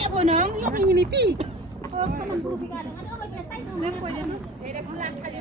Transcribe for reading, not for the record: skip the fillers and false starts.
Ambil apa nak? Ambil ini pi. Oh, kamu buru pi kadang. Ada orang yang tai tu. Lempo je tu. Dia pulang sekali.